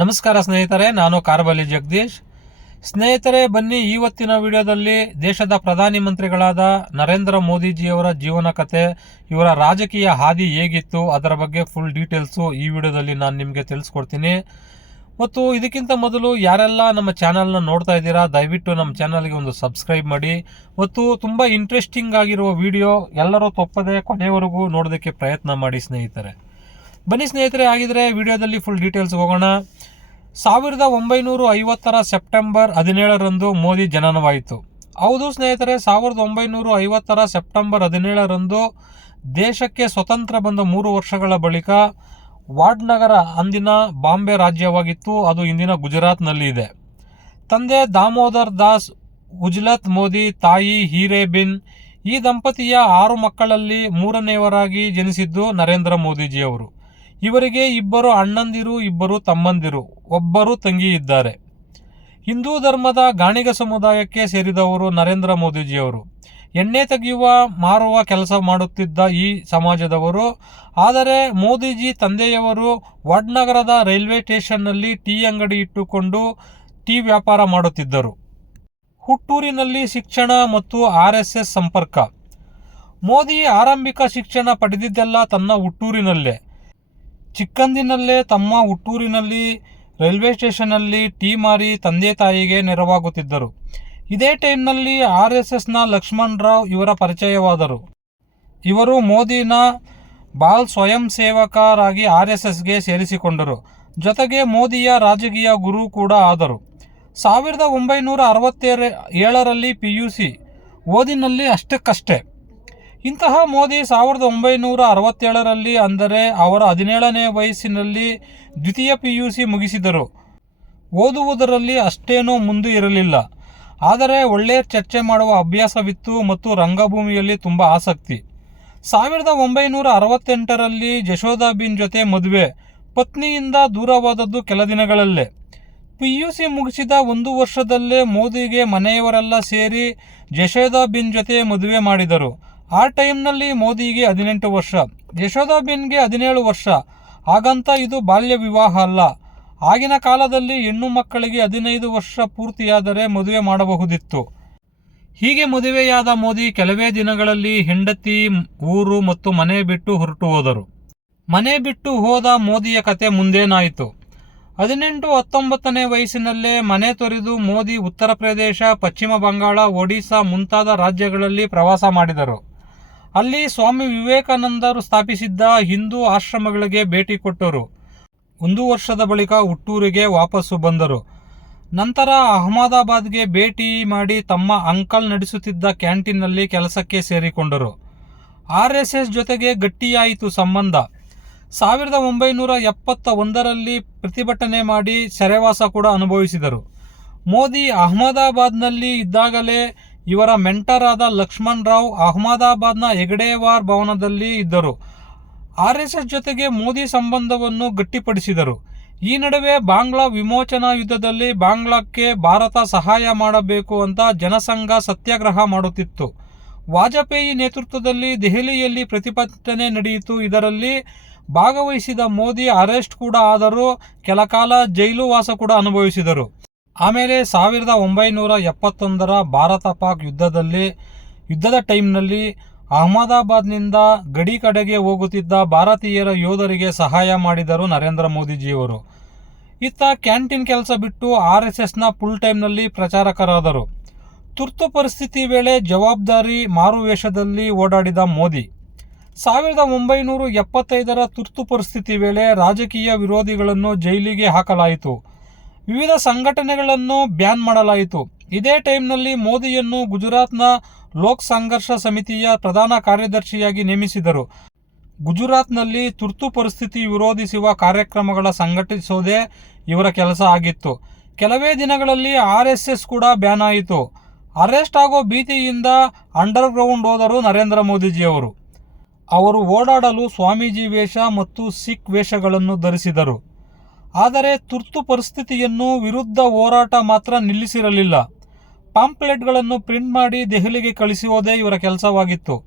ನಮಸ್ಕಾರ ಸ್ನೇಹಿತರೆ, ನಾನು ಕಾರ್ಬಲಿ ಜಗದೀಶ್. ಸ್ನೇಹಿತರೆ, ಬನ್ನಿ ಇವತ್ತಿನ ವಿಡಿಯೋದಲ್ಲಿ ದೇಶದ ಪ್ರಧಾನಿ ಮಂತ್ರಿಗಳಾದ ನರೇಂದ್ರ ಮೋದಿಜಿಯವರ ಜೀವನ ಕತೆ, ಇವರ ರಾಜಕೀಯ ಹಾದಿ ಹೇಗಿತ್ತು, ಅದರ ಬಗ್ಗೆ ಫುಲ್ ಡೀಟೇಲ್ಸು ಈ ವಿಡಿಯೋದಲ್ಲಿ ನಾನು ನಿಮಗೆ ತಿಳಿಸ್ಕೊಡ್ತೀನಿ. ಮತ್ತು ಇದಕ್ಕಿಂತ ಮೊದಲು ಯಾರೆಲ್ಲ ನಮ್ಮ ಚಾನಲ್ನ ನೋಡ್ತಾ ಇದ್ದೀರಾ, ದಯವಿಟ್ಟು ನಮ್ಮ ಚಾನಲ್ಗೆ ಒಂದು ಸಬ್ಸ್ಕ್ರೈಬ್ ಮಾಡಿ. ಮತ್ತು ತುಂಬ ಇಂಟ್ರೆಸ್ಟಿಂಗ್ ಆಗಿರುವ ವಿಡಿಯೋ ಎಲ್ಲರೂ ತಪ್ಪದೆ ಕೊನೆವರೆಗೂ ನೋಡೋದಕ್ಕೆ ಪ್ರಯತ್ನ ಮಾಡಿ ಸ್ನೇಹಿತರೆ. ಬನ್ನಿ ಸ್ನೇಹಿತರೆ ಆಗಿದ್ರೆ ವಿಡಿಯೋದಲ್ಲಿ ಫುಲ್ ಡೀಟೇಲ್ಸ್ ಹೋಗೋಣ. ಸಾವಿರದ ಒಂಬೈನೂರ ಐವತ್ತರ ಸೆಪ್ಟೆಂಬರ್ ಹದಿನೇಳರಂದು ಮೋದಿ ಜನನವಾಯಿತು. ಹೌದು ಸ್ನೇಹಿತರೆ, ಸಾವಿರದ ಒಂಬೈನೂರ ಐವತ್ತರ ಸೆಪ್ಟೆಂಬರ್ ಹದಿನೇಳರಂದು ದೇಶಕ್ಕೆ ಸ್ವತಂತ್ರ ಬಂದ ಮೂರು ವರ್ಷಗಳ ಬಳಿಕ ವಾಡ್ನಗರ ಅಂದಿನ ಬಾಂಬೆ ರಾಜ್ಯವಾಗಿತ್ತು. ಅದು ಇಂದಿನ ಗುಜರಾತ್ನಲ್ಲಿ ಇದೆ. ತಂದೆ ದಾಮೋದರ್ ದಾಸ್, ಉಜ್ಲತ್ ಮೋದಿ, ತಾಯಿ ಹೀರೇಬಿನ್ ಈ ದಂಪತಿಯ ಆರು ಮಕ್ಕಳಲ್ಲಿ ಮೂರನೆಯವರಾಗಿ ಜನಿಸಿದ್ದು ನರೇಂದ್ರ ಮೋದಿಜಿಯವರು. ಇವರಿಗೆ ಇಬ್ಬರು ಅಣ್ಣಂದಿರು, ಇಬ್ಬರು ತಮ್ಮಂದಿರು. ಒಬ್ಬರು ತಂಗಿ ಇದ್ದಾರೆ. ಹಿಂದೂ ಧರ್ಮದ ಗಾಣಿಗ ಸಮುದಾಯಕ್ಕೆ ಸೇರಿದವರು ನರೇಂದ್ರ ಮೋದಿಜಿಯವರು. ಎಣ್ಣೆ ತೆಗೆಯುವ, ಮಾರುವ ಕೆಲಸ ಮಾಡುತ್ತಿದ್ದ ಈ ಸಮಾಜದವರು. ಆದರೆ ಮೋದಿಜಿ ತಂದೆಯವರು ವಡ್ನಗರದ ರೈಲ್ವೆ ಸ್ಟೇಷನ್ನಲ್ಲಿ ಟೀ ಅಂಗಡಿ ಇಟ್ಟುಕೊಂಡು ಟೀ ವ್ಯಾಪಾರ ಮಾಡುತ್ತಿದ್ದರು. ಹುಟ್ಟೂರಿನಲ್ಲಿ ಶಿಕ್ಷಣ ಮತ್ತು ಆರ್ ಎಸ್ ಎಸ್ ಸಂಪರ್ಕ. ಮೋದಿ ಆರಂಭಿಕ ಶಿಕ್ಷಣ ಪಡೆದಿದ್ದೆಲ್ಲ ತನ್ನ ಹುಟ್ಟೂರಿನಲ್ಲೇ. ಚಿಕ್ಕಂದಿನಲ್ಲೇ ತಮ್ಮ ಹುಟ್ಟೂರಿನಲ್ಲಿ ರೈಲ್ವೆ ಸ್ಟೇಷನ್ನಲ್ಲಿ ಟೀ ಮಾರಿ ತಂದೆ ತಾಯಿಗೆ ನೆರವಾಗುತ್ತಿದ್ದರು. ಇದೇ ಟೈಮ್ನಲ್ಲಿ ಆರ್ ಎಸ್ ಎಸ್ನ ಲಕ್ಷ್ಮಣ್ ರಾವ್ ಇವರ ಪರಿಚಯವಾದರು. ಇವರು ಮೋದಿನ ಬಾಲ್ ಸ್ವಯಂ ಸೇವಕರಾಗಿ ಆರ್ ಎಸ್ ಎಸ್ಗೆ ಸೇರಿಸಿಕೊಂಡರು. ಜೊತೆಗೆ ಮೋದಿಯ ರಾಜಕೀಯ ಗುರು ಕೂಡ ಆದರು. ಸಾವಿರದ ಒಂಬೈನೂರ ಅರವತ್ತೇಳ ಏಳರಲ್ಲಿ ಪಿ ಯು ಸಿ ಓದಿನಲ್ಲಿ ಅಷ್ಟಕ್ಕಷ್ಟೇ. ಇಂತಹ ಮೋದಿ ಸಾವಿರದ ಒಂಬೈನೂರ ಅರವತ್ತೇಳರಲ್ಲಿ ಅಂದರೆ ಅವರ ಹದಿನೇಳನೇ ವಯಸ್ಸಿನಲ್ಲಿ ದ್ವಿತೀಯ ಪಿ ಯು ಸಿ ಮುಗಿಸಿದರು. ಓದುವುದರಲ್ಲಿ ಅಷ್ಟೇನೂ ಮುಂದೆ ಇರಲಿಲ್ಲ. ಆದರೆ ಒಳ್ಳೆಯ ಚರ್ಚೆ ಮಾಡುವ ಅಭ್ಯಾಸವಿತ್ತು ಮತ್ತು ರಂಗಭೂಮಿಯಲ್ಲಿ ತುಂಬ ಆಸಕ್ತಿ. ಸಾವಿರದ ಒಂಬೈನೂರ ಅರವತ್ತೆಂಟರಲ್ಲಿ ಜಶೋದಾಬಿನ್ ಜೊತೆ ಮದುವೆ, ಪತ್ನಿಯಿಂದ ದೂರವಾದದ್ದು ಕೆಲ ದಿನಗಳಲ್ಲೇ. ಪಿ ಯು ಸಿ ಮುಗಿಸಿದ ಒಂದು ವರ್ಷದಲ್ಲೇ ಮೋದಿಗೆ ಮನೆಯವರೆಲ್ಲ ಸೇರಿ ಜಶೋದಾಬಿನ್ ಜೊತೆ ಮದುವೆ ಮಾಡಿದರು. ಆ ಟೈಮ್ನಲ್ಲಿ ಮೋದಿಗೆ ಹದಿನೆಂಟು ವರ್ಷ ಯಶೋಧಾಬೇನ್ಗೆ ಹದಿನೇಳು ವರ್ಷ. ಹಾಗಂತ ಇದು ಬಾಲ್ಯ ವಿವಾಹ ಅಲ್ಲ. ಆಗಿನ ಕಾಲದಲ್ಲಿ ಹೆಣ್ಣು ಮಕ್ಕಳಿಗೆ ಹದಿನೈದು ವರ್ಷ ಪೂರ್ತಿಯಾದರೆ ಮದುವೆ ಮಾಡಬಹುದಿತ್ತು. ಹೀಗೆ ಮದುವೆಯಾದ ಮೋದಿ ಕೆಲವೇ ದಿನಗಳಲ್ಲಿ ಹೆಂಡತಿ, ಊರು ಮತ್ತು ಮನೆ ಬಿಟ್ಟು ಹೊರಟು ಹೋದರು. ಮನೆ ಬಿಟ್ಟು ಹೋದ ಮೋದಿಯ ಕತೆ ಮುಂದೇನಾಯಿತು? ಹದಿನೆಂಟು ಹತ್ತೊಂಬತ್ತನೇ ವಯಸ್ಸಿನಲ್ಲೇ ಮನೆ ತೊರೆದು ಮೋದಿ ಉತ್ತರ ಪ್ರದೇಶ, ಪಶ್ಚಿಮ ಬಂಗಾಳ ಒಡಿಶಾ ಮುಂತಾದ ರಾಜ್ಯಗಳಲ್ಲಿ ಪ್ರವಾಸ ಮಾಡಿದರು. ಅಲ್ಲಿ ಸ್ವಾಮಿ ವಿವೇಕಾನಂದರು ಸ್ಥಾಪಿಸಿದ್ದ ಹಿಂದೂ ಆಶ್ರಮಗಳಿಗೆ ಭೇಟಿ ಕೊಟ್ಟರು. ಒಂದು ವರ್ಷದ ಬಳಿಕ ಹುಟ್ಟೂರಿಗೆ ವಾಪಸ್ಸು ಬಂದರು. ನಂತರ ಅಹಮದಾಬಾದ್ಗೆ ಭೇಟಿ ಮಾಡಿ ತಮ್ಮ ಅಂಕಲ್ ನಡೆಸುತ್ತಿದ್ದ ಕ್ಯಾಂಟೀನ್ನಲ್ಲಿ ಕೆಲಸಕ್ಕೆ ಸೇರಿಕೊಂಡರು. ಆರ್ ಎಸ್ ಎಸ್ ಜೊತೆಗೆ ಗಟ್ಟಿಯಾಯಿತು ಸಂಬಂಧ. ಸಾವಿರದ ಒಂಬೈನೂರ ಎಪ್ಪತ್ತ ಒಂದರಲ್ಲಿ ಪ್ರತಿಭಟನೆ ಮಾಡಿ ಸೆರೆವಾಸ ಕೂಡ ಅನುಭವಿಸಿದರು. ಮೋದಿ ಅಹಮದಾಬಾದ್ನಲ್ಲಿ ಇದ್ದಾಗಲೇ ಇವರ ಮೆಂಟರ್ ಆದ ಲಕ್ಷ್ಮಣ್ ರಾವ್ ಅಹಮದಾಬಾದ್ನ ಹೆಗಡೇವಾರ್ ಭವನದಲ್ಲಿ ಇದ್ದರು. ಆರ್ ಎಸ್ ಎಸ್ ಜೊತೆಗೆ ಮೋದಿ ಸಂಬಂಧವನ್ನು ಗಟ್ಟಿಪಡಿಸಿದರು. ಈ ನಡುವೆ ಬಾಂಗ್ಲಾ ವಿಮೋಚನಾ ಯುದ್ಧದಲ್ಲಿ ಬಾಂಗ್ಲಾಕ್ಕೆ ಭಾರತ ಸಹಾಯ ಮಾಡಬೇಕು ಅಂತ ಜನಸಂಘ ಸತ್ಯಾಗ್ರಹ ಮಾಡುತ್ತಿತ್ತು. ವಾಜಪೇಯಿ ನೇತೃತ್ವದಲ್ಲಿ ದೆಹಲಿಯಲ್ಲಿ ಪ್ರತಿಭಟನೆ ನಡೆಯಿತು. ಇದರಲ್ಲಿ ಭಾಗವಹಿಸಿದ ಮೋದಿ ಅರೆಸ್ಟ್ ಕೂಡ ಆದರೂ ಕೆಲ ಕಾಲ ಜೈಲು ವಾಸ ಕೂಡ ಅನುಭವಿಸಿದರು. ಆಮೇಲೆ ಸಾವಿರದ ಒಂಬೈನೂರ ಎಪ್ಪತ್ತೊಂದರ ಭಾರತ ಪಾಕ್ ಯುದ್ಧದಲ್ಲಿ, ಯುದ್ಧದ ಟೈಮ್ನಲ್ಲಿ ಅಹಮದಾಬಾದ್ನಿಂದ ಗಡಿ ಕಡೆಗೆ ಹೋಗುತ್ತಿದ್ದ ಭಾರತೀಯರ ಯೋಧರಿಗೆ ಸಹಾಯ ಮಾಡಿದರು ನರೇಂದ್ರ ಮೋದಿಜಿಯವರು. ಇತ್ತ ಕ್ಯಾಂಟೀನ್ ಕೆಲಸ ಬಿಟ್ಟು ಆರ್ ಎಸ್ ಎಸ್ನ ಫುಲ್ ಟೈಮ್ನಲ್ಲಿ ಪ್ರಚಾರಕರಾದರು. ತುರ್ತು ಪರಿಸ್ಥಿತಿ ವೇಳೆ ಜವಾಬ್ದಾರಿ ಮಾರುವೇಷದಲ್ಲಿ ಓಡಾಡಿದ ಮೋದಿ. ಸಾವಿರದ ಒಂಬೈನೂರ ಎಪ್ಪತ್ತೈದರ ತುರ್ತು ಪರಿಸ್ಥಿತಿ ವೇಳೆ ರಾಜಕೀಯ ವಿರೋಧಿಗಳನ್ನು ಜೈಲಿಗೆ ಹಾಕಲಾಯಿತು. ವಿವಿಧ ಸಂಘಟನೆಗಳನ್ನು ಬ್ಯಾನ್ ಮಾಡಲಾಯಿತು. ಇದೇ ಟೈಮ್ನಲ್ಲಿ ಮೋದಿಯನ್ನು ಗುಜರಾತ್ನ ಲೋಕ್ ಸಂಘರ್ಷ ಸಮಿತಿಯ ಪ್ರಧಾನ ಕಾರ್ಯದರ್ಶಿಯಾಗಿ ನೇಮಿಸಿದರು. ಗುಜರಾತ್ನಲ್ಲಿ ತುರ್ತು ಪರಿಸ್ಥಿತಿ ವಿರೋಧಿಸುವ ಕಾರ್ಯಕ್ರಮಗಳ ಸಂಘಟಿಸೋದೇ ಇವರ ಕೆಲಸ ಆಗಿತ್ತು. ಕೆಲವೇ ದಿನಗಳಲ್ಲಿ ಆರ್ ಎಸ್ ಎಸ್ ಕೂಡ ಬ್ಯಾನ್ ಆಯಿತು. ಅರೆಸ್ಟ್ ಆಗೋ ಭೀತಿಯಿಂದ ಅಂಡರ್ ಗ್ರೌಂಡ್ ಹೋದರು ನರೇಂದ್ರ ಮೋದಿಜಿಯವರು. ಅವರು ಓಡಾಡಲು ಸ್ವಾಮೀಜಿ ವೇಷ ಮತ್ತು ಸಿಖ್ ವೇಷಗಳನ್ನು ಧರಿಸಿದರು. ಆದರೆ ತುರ್ತು ಪರಿಸ್ಥಿತಿಯನ್ನು ವಿರುದ್ಧ ಹೋರಾಟ ಮಾತ್ರ ನಿಲ್ಲಿಸಿರಲಿಲ್ಲ. ಪಾಂಪ್ಲೆಟ್ಗಳನ್ನು ಪ್ರಿಂಟ್ ಮಾಡಿ ದೆಹಲಿಗೆ ಕಳಿಸುವುದೇ ಇವರ ಕೆಲಸವಾಗಿತ್ತು.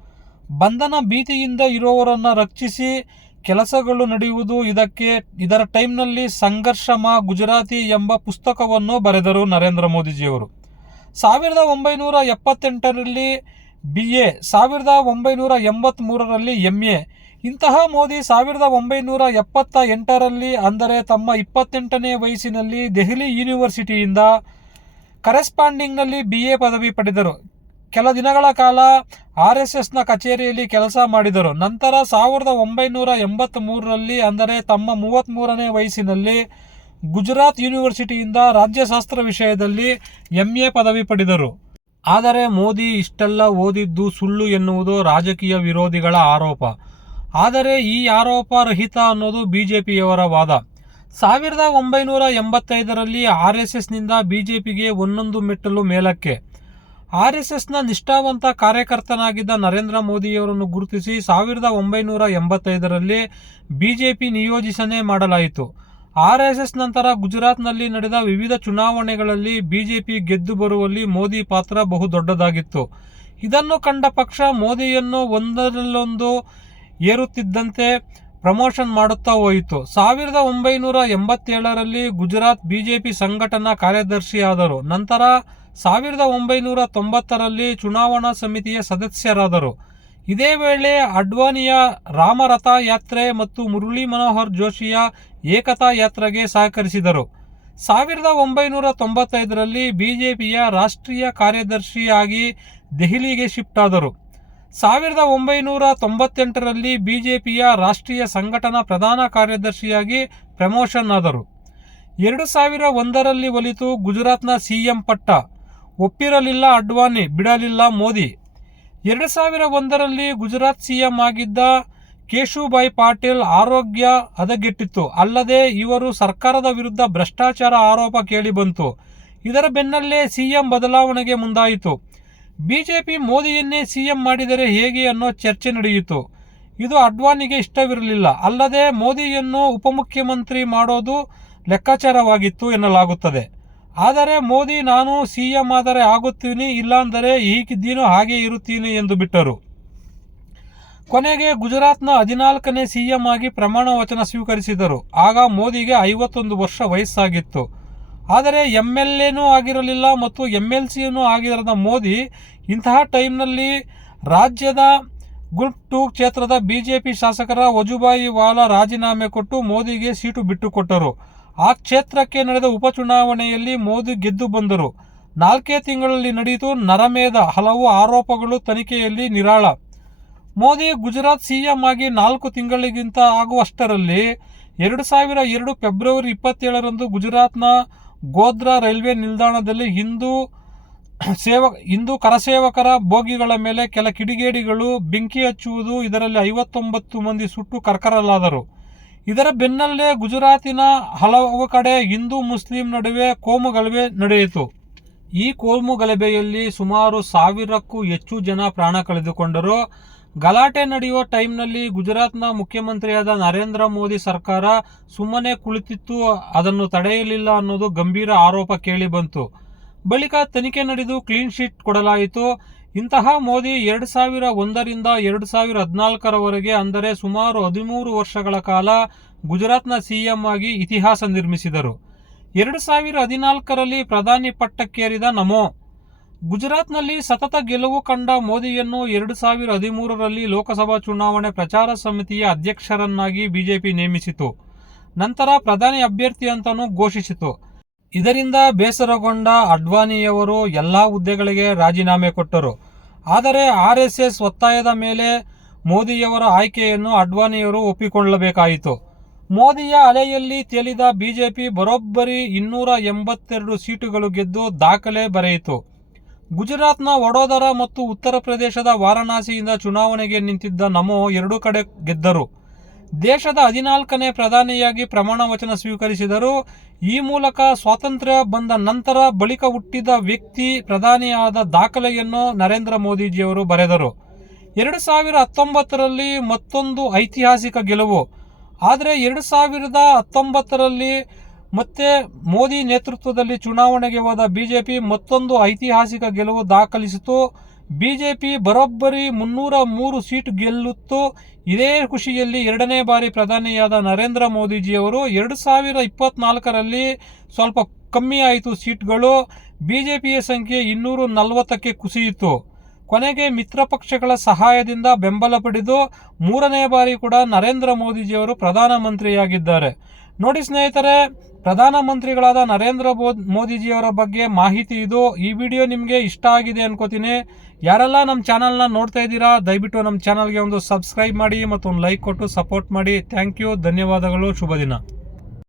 ಬಂಧನ ಭೀತಿಯಿಂದ ಇರುವವರನ್ನು ರಕ್ಷಿಸಿ ಕೆಲಸಗಳು ನಡೆಯುವುದು ಇದಕ್ಕೆ, ಇದರ ಟೈಮ್ನಲ್ಲಿ ಸಂಘರ್ಷಮ ಗುಜರಾತಿ ಎಂಬ ಪುಸ್ತಕವನ್ನು ಬರೆದರು ನರೇಂದ್ರ ಮೋದಿಜಿಯವರು. ಸಾವಿರದ ಒಂಬೈನೂರ ಎಪ್ಪತ್ತೆಂಟರಲ್ಲಿ ಬಿ ಎ, ಸಾವಿರದ ಒಂಬೈನೂರ ಎಂಬತ್ತ್ಮೂರರಲ್ಲಿ ಎಂ ಎ ಇಂತಹ ಮೋದಿ ಸಾವಿರದ ಒಂಬೈನೂರ ಎಪ್ಪತ್ತ ಎಂಟರಲ್ಲಿ, ಅಂದರೆ ತಮ್ಮ ಇಪ್ಪತ್ತೆಂಟನೇ ವಯಸ್ಸಿನಲ್ಲಿ ದೆಹಲಿ ಯೂನಿವರ್ಸಿಟಿಯಿಂದ ಕರೆಸ್ಪಾಂಡಿಂಗ್ನಲ್ಲಿ ಬಿ ಎ ಪದವಿ ಪಡೆದರು. ಕೆಲ ದಿನಗಳ ಕಾಲ ಆರ್ ಎಸ್ ಎಸ್ನ ಕಚೇರಿಯಲ್ಲಿ ಕೆಲಸ ಮಾಡಿದರು. ನಂತರ ಸಾವಿರದ ಒಂಬೈನೂರ ಎಂಬತ್ತ್ಮೂರರಲ್ಲಿ ಅಂದರೆ ತಮ್ಮ ಮೂವತ್ತ್ಮೂರನೇ ವಯಸ್ಸಿನಲ್ಲಿ ಗುಜರಾತ್ ಯೂನಿವರ್ಸಿಟಿಯಿಂದ ರಾಜ್ಯಶಾಸ್ತ್ರ ವಿಷಯದಲ್ಲಿ ಎಂ ಎ ಪದವಿ ಪಡೆದರು. ಆದರೆ ಮೋದಿ ಇಷ್ಟೆಲ್ಲ ಓದಿದ್ದು ಸುಳ್ಳು ಎನ್ನುವುದು ರಾಜಕೀಯ ವಿರೋಧಿಗಳ ಆರೋಪ. ಆದರೆ ಈ ಆರೋಪ ರಹಿತ ಅನ್ನೋದು ಬಿಜೆಪಿಯವರ ವಾದ. ಸಾವಿರದ ಒಂಬೈನೂರ ಎಂಬತ್ತೈದರಲ್ಲಿ ಆರ್ ಎಸ್ ಎಸ್ನಿಂದ ಬಿಜೆಪಿಗೆ ಒಂದೊಂದು ಮೆಟ್ಟಲು ಮೇಲಕ್ಕೆ. ಆರ್ ಎಸ್ ಎಸ್ನ ನಿಷ್ಠಾವಂತ ಕಾರ್ಯಕರ್ತನಾಗಿದ್ದ ನರೇಂದ್ರ ಮೋದಿಯವರನ್ನು ಗುರುತಿಸಿ ಸಾವಿರದ ಒಂಬೈನೂರ ಎಂಬತ್ತೈದರಲ್ಲಿ ಬಿಜೆಪಿ ನಿಯೋಜಿಸನೆ ಮಾಡಲಾಯಿತು. ಆರ್ ಎಸ್ ಎಸ್ ನಂತರ ಗುಜರಾತ್ನಲ್ಲಿ ನಡೆದ ವಿವಿಧ ಚುನಾವಣೆಗಳಲ್ಲಿ ಬಿಜೆಪಿ ಗೆದ್ದು ಬರುವಲ್ಲಿ ಮೋದಿ ಪಾತ್ರ ಬಹುದೊಡ್ಡದಾಗಿತ್ತು ಇದನ್ನು ಕಂಡ ಪಕ್ಷ ಮೋದಿಯನ್ನು ಒಂದರಲ್ಲೊಂದು ಏರುತ್ತಿದ್ದಂತೆ ಪ್ರಮೋಷನ್ ಮಾಡುತ್ತಾ ಹೋಯಿತು. ಸಾವಿರದ ಒಂಬೈನೂರ ಎಂಬತ್ತೇಳರಲ್ಲಿ ಗುಜರಾತ್ ಬಿಜೆಪಿ ಸಂಘಟನಾ ಕಾರ್ಯದರ್ಶಿಯಾದರು. ನಂತರ ಸಾವಿರದ ಒಂಬೈನೂರ ತೊಂಬತ್ತರಲ್ಲಿ ಚುನಾವಣಾ ಸಮಿತಿಯ ಸದಸ್ಯರಾದರು. ಇದೇ ವೇಳೆ ಅಡ್ವಾಣಿಯ ರಾಮರಥ ಯಾತ್ರೆ ಮತ್ತು ಮುರಳಿ ಮನೋಹರ್ ಜೋಶಿಯ ಏಕತಾ ಯಾತ್ರೆಗೆ ಸಹಕರಿಸಿದರು. ಸಾವಿರದ ಒಂಬೈನೂರ ತೊಂಬತ್ತೈದರಲ್ಲಿ ಬಿಜೆಪಿಯ ರಾಷ್ಟ್ರೀಯ ಕಾರ್ಯದರ್ಶಿಯಾಗಿ ದೆಹಲಿಗೆ ಶಿಫ್ಟ್ ಆದರು. ಸಾವಿರದ ಒಂಬೈನೂರ ತೊಂಬತ್ತೆಂಟರಲ್ಲಿ ಬಿಜೆಪಿಯ ರಾಷ್ಟ್ರೀಯ ಸಂಘಟನಾ ಪ್ರಧಾನ ಕಾರ್ಯದರ್ಶಿಯಾಗಿ ಪ್ರಮೋಷನ್ ಆದರು. ಎರಡು ಸಾವಿರ ಒಂದರಲ್ಲಿ ಒಲಿತು ಗುಜರಾತ್ನ ಸಿ ಎಂ ಪಟ್ಟ. ಒಪ್ಪಿರಲಿಲ್ಲ ಅಡ್ವಾಣಿ, ಬಿಡಲಿಲ್ಲ ಮೋದಿ. ಎರಡು ಸಾವಿರ ಒಂದರಲ್ಲಿ ಗುಜರಾತ್ ಸಿ ಎಂ ಆಗಿದ್ದ ಕೇಶುಭಾಯ್ ಪಾಟೀಲ್ ಆರೋಗ್ಯ ಹದಗೆಟ್ಟಿತ್ತು. ಅಲ್ಲದೆ ಇವರು ಸರ್ಕಾರದ ವಿರುದ್ಧ ಭ್ರಷ್ಟಾಚಾರ ಆರೋಪ ಕೇಳಿಬಂತು. ಇದರ ಬೆನ್ನಲ್ಲೇ ಸಿಎಂ ಬದಲಾವಣೆಗೆ ಮುಂದಾಯಿತು. ಬಿಜೆಪಿ ಮೋದಿಯನ್ನೇ ಸಿಎಂ ಮಾಡಿದರೆ ಹೇಗೆ ಅನ್ನೋ ಚರ್ಚೆ ನಡೆಯಿತು. ಇದು ಅಡ್ವಾಣಿಗೆ ಇಷ್ಟವಿರಲಿಲ್ಲ. ಅಲ್ಲದೆ ಮೋದಿಯನ್ನು ಉಪಮುಖ್ಯಮಂತ್ರಿ ಮಾಡೋದು ಲೆಕ್ಕಾಚಾರವಾಗಿತ್ತು ಎನ್ನಲಾಗುತ್ತದೆ. ಆದರೆ ಮೋದಿ, ನಾನು ಸಿಎಂ ಆದರೆ ಆಗುತ್ತೀನಿ, ಇಲ್ಲಾಂದರೆ ಈಗಿದ್ದೀನೋ ಹಾಗೆ ಇರುತ್ತೀನಿ ಎಂದು ಬಿಟ್ಟರು. ಕೊನೆಗೆ ಗುಜರಾತ್ನ ಹದಿನಾಲ್ಕನೇ ಸಿಎಂ ಆಗಿ ಪ್ರಮಾಣ ವಚನ ಸ್ವೀಕರಿಸಿದರು. ಆಗ ಮೋದಿಗೆ ಐವತ್ತೊಂದು ವರ್ಷ ವಯಸ್ಸಾಗಿತ್ತು. ಆದರೆ ಎಂ ಎಲ್ ಎನೂ ಆಗಿರಲಿಲ್ಲ ಮತ್ತು ಎಂ ಎಲ್ ಸಿಯೂ ಆಗಿರದ ಮೋದಿ ಇಂತಹ ಟೈಮ್ನಲ್ಲಿ ರಾಜ್ಯದ ಗುಲ್ಪ್ ಟು ಕ್ಷೇತ್ರದ ಬಿ ಜೆ ಪಿ ಶಾಸಕರ ವಜುಭಾಯಿ ವಾಲಾ ರಾಜೀನಾಮೆ ಕೊಟ್ಟು ಮೋದಿಗೆ ಸೀಟು ಬಿಟ್ಟುಕೊಟ್ಟರು. ಆ ಕ್ಷೇತ್ರಕ್ಕೆ ನಡೆದ ಉಪಚುನಾವಣೆಯಲ್ಲಿ ಮೋದಿ ಗೆದ್ದು ಬಂದರು. ನಾಲ್ಕೇ ತಿಂಗಳಲ್ಲಿ ನಡೆಯಿತು ನರಮೇಧ. ಹಲವು ಆರೋಪಗಳು ತನಿಖೆಯಲ್ಲಿ ನಿರಾಳ. ಮೋದಿ ಗುಜರಾತ್ ಸಿಎಂ ಆಗಿ ನಾಲ್ಕು ತಿಂಗಳಿಗಿಂತ ಆಗುವಷ್ಟರಲ್ಲಿ ಎರಡು ಸಾವಿರ ಎರಡು ಫೆಬ್ರವರಿ ಇಪ್ಪತ್ತೇಳರಂದು ಗುಜರಾತ್ನ ಗೋಧ್ರಾ ರೈಲ್ವೆ ನಿಲ್ದಾಣದಲ್ಲಿ ಹಿಂದೂ ಸೇವ ಹಿಂದೂ ಕರಸೇವಕರ ಬೋಗಿಗಳ ಮೇಲೆ ಕೆಲ ಕಿಡಿಗೇಡಿಗಳು ಬೆಂಕಿ ಹಚ್ಚುವುದು, ಇದರಲ್ಲಿ ಐವತ್ತೊಂಬತ್ತು ಮಂದಿ ಸುಟ್ಟು ಕರ್ಕರಲಾದರು ಇದರ ಬೆನ್ನಲ್ಲೇ ಗುಜರಾತಿನ ಹಲವು ಕಡೆ ಹಿಂದೂ ಮುಸ್ಲಿಂ ನಡುವೆ ಕೋಮುಗಲಭೆ ನಡೆಯಿತು. ಈ ಕೋಮು ಗಲಭೆಯಲ್ಲಿ ಸುಮಾರು ಸಾವಿರಕ್ಕೂ ಹೆಚ್ಚು ಜನ ಪ್ರಾಣ ಕಳೆದುಕೊಂಡರು. ಗಲಾಟೆ ನಡೆಯುವ ಟೈಮ್ನಲ್ಲಿ ಗುಜರಾತ್ನ ಮುಖ್ಯಮಂತ್ರಿಯಾದ ನರೇಂದ್ರ ಮೋದಿ ಸರ್ಕಾರ ಸುಮ್ಮನೆ ಕುಳಿತಿತ್ತು, ಅದನ್ನು ತಡೆಯಲಿಲ್ಲ ಅನ್ನೋದು ಗಂಭೀರ ಆರೋಪ ಕೇಳಿಬಂತು ಬಳಿಕ ತನಿಖೆ ನಡೆದು ಕ್ಲೀನ್ ಶೀಟ್ ಕೊಡಲಾಯಿತು. ಇಂತಹ ಮೋದಿ ಎರಡು ಸಾವಿರ ಒಂದರಿಂದ ಎರಡು ಸಾವಿರ ಹದಿನಾಲ್ಕರವರೆಗೆ ಅಂದರೆ ಸುಮಾರು ಹದಿಮೂರು ವರ್ಷಗಳ ಕಾಲ ಗುಜರಾತ್ನ ಸಿಎಂ ಆಗಿ ಇತಿಹಾಸ ನಿರ್ಮಿಸಿದರು. ಎರಡು ಸಾವಿರ ಹದಿನಾಲ್ಕರಲ್ಲಿ ಪ್ರಧಾನಿ ಪಟ್ಟಕ್ಕೇರಿದ ನಮೋ ಗುಜರಾತ್ನಲ್ಲಿ ಸತತ ಗೆಲುವು ಕಂಡ ಮೋದಿಯನ್ನು ಎರಡು ಸಾವಿರ ಹದಿಮೂರರಲ್ಲಿ ಲೋಕಸಭಾ ಚುನಾವಣೆ ಪ್ರಚಾರ ಸಮಿತಿಯ ಅಧ್ಯಕ್ಷರನ್ನಾಗಿ ಬಿಜೆಪಿ ನೇಮಿಸಿತು. ನಂತರ ಪ್ರಧಾನಿ ಅಭ್ಯರ್ಥಿ ಅಂತಲೂ ಘೋಷಿಸಿತು. ಇದರಿಂದ ಬೇಸರಗೊಂಡ ಅಡ್ವಾಣಿಯವರು ಎಲ್ಲ ಹುದ್ದೆಗಳಿಗೆ ರಾಜೀನಾಮೆ ಕೊಟ್ಟರು. ಆದರೆ ಆರ್ ಎಸ್ ಎಸ್ ಒತ್ತಾಯದ ಮೇಲೆ ಮೋದಿಯವರ ಆಯ್ಕೆಯನ್ನು ಅಡ್ವಾಣಿಯವರು ಒಪ್ಪಿಕೊಳ್ಳಬೇಕಾಯಿತು. ಮೋದಿಯ ಅಲೆಯಲ್ಲಿ ತೇಲಿದ ಬಿಜೆಪಿ ಬರೋಬ್ಬರಿ ಇನ್ನೂರ ಎಂಬತ್ತೆರಡು ಸೀಟುಗಳು ಗೆದ್ದು ದಾಖಲೆ ಬರೆಯಿತು. ಗುಜರಾತ್ನ ವಡೋದರ ಮತ್ತು ಉತ್ತರ ಪ್ರದೇಶದ ವಾರಣಾಸಿಯಿಂದ ಚುನಾವಣೆಗೆ ನಿಂತಿದ್ದ ನಮೋ ಎರಡೂ ಕಡೆ ಗೆದ್ದರು. ದೇಶದ ಹದಿನಾಲ್ಕನೇ ಪ್ರಧಾನಿಯಾಗಿ ಪ್ರಮಾಣ ವಚನ ಸ್ವೀಕರಿಸಿದರು. ಈ ಮೂಲಕ ಸ್ವಾತಂತ್ರ್ಯ ಬಂದ ನಂತರ ಬಳಿಕ ಹುಟ್ಟಿದ ವ್ಯಕ್ತಿ ಪ್ರಧಾನಿಯಾದ ದಾಖಲೆಯನ್ನು ನರೇಂದ್ರ ಮೋದಿಜಿಯವರು ಬರೆದರು. ಎರಡು ಸಾವಿರ ಹತ್ತೊಂಬತ್ತರಲ್ಲಿ ಮತ್ತೊಂದು ಐತಿಹಾಸಿಕ ಗೆಲುವು. ಆದರೆ ಎರಡು ಸಾವಿರದ ಹತ್ತೊಂಬತ್ತರಲ್ಲಿ ಮತ್ತೆ ಮೋದಿ ನೇತೃತ್ವದಲ್ಲಿ ಚುನಾವಣೆಗೆ ಹೋದ ಬಿಜೆಪಿ ಮತ್ತೊಂದು ಐತಿಹಾಸಿಕ ಗೆಲುವು ದಾಖಲಿಸಿತು. ಬಿಜೆಪಿ ಬರೋಬ್ಬರಿ ಮುನ್ನೂರ ಮೂರು ಸೀಟ್ ಗೆಲ್ಲುತ್ತು. ಇದೇ ಖುಷಿಯಲ್ಲಿ ಎರಡನೇ ಬಾರಿ ಪ್ರಧಾನಿಯಾದ ನರೇಂದ್ರ ಮೋದಿಜಿಯವರು ಎರಡು ಸಾವಿರ ಇಪ್ಪತ್ನಾಲ್ಕರಲ್ಲಿ ಸ್ವಲ್ಪ ಕಮ್ಮಿ ಆಯಿತು ಸೀಟ್ಗಳು. ಬಿಜೆಪಿಯ ಸಂಖ್ಯೆ ಇನ್ನೂರು ನಲವತ್ತಕ್ಕೆ ಕುಸಿಯಿತು. ಕೊನೆಗೆ ಮಿತ್ರ ಪಕ್ಷಗಳ ಸಹಾಯದಿಂದ ಬೆಂಬಲ ಪಡೆದು ಮೂರನೇ ಬಾರಿ ಕೂಡ ನರೇಂದ್ರ ಮೋದಿಜಿಯವರು ಪ್ರಧಾನಮಂತ್ರಿಯಾಗಿದ್ದಾರೆ. ನೋಡಿ ಸ್ನೇಹಿತರೆ ಪ್ರಧಾನಮಂತ್ರಿಗಳಾದ ನರೇಂದ್ರ ಮೋದ್ ಮೋದಿಜಿಯವರ ಬಗ್ಗೆ ಮಾಹಿತಿ ಇದು. ಈ ವಿಡಿಯೋ ನಿಮಗೆ ಇಷ್ಟ ಆಗಿದೆ ಅನ್ಕೋತೀನಿ. ಯಾರೆಲ್ಲ ನಮ್ಮ ಚಾನಲ್ನ ನೋಡ್ತಾ ಇದ್ದೀರಾ, ದಯವಿಟ್ಟು ನಮ್ಮ ಚಾನಲ್ಗೆ ಒಂದು ಸಬ್ಸ್ಕ್ರೈಬ್ ಮಾಡಿ ಮತ್ತು ಒಂದು ಲೈಕ್ ಕೊಟ್ಟು ಸಪೋರ್ಟ್ ಮಾಡಿ. ಥ್ಯಾಂಕ್ ಯು, ಧನ್ಯವಾದಗಳು, ಶುಭ ದಿನ.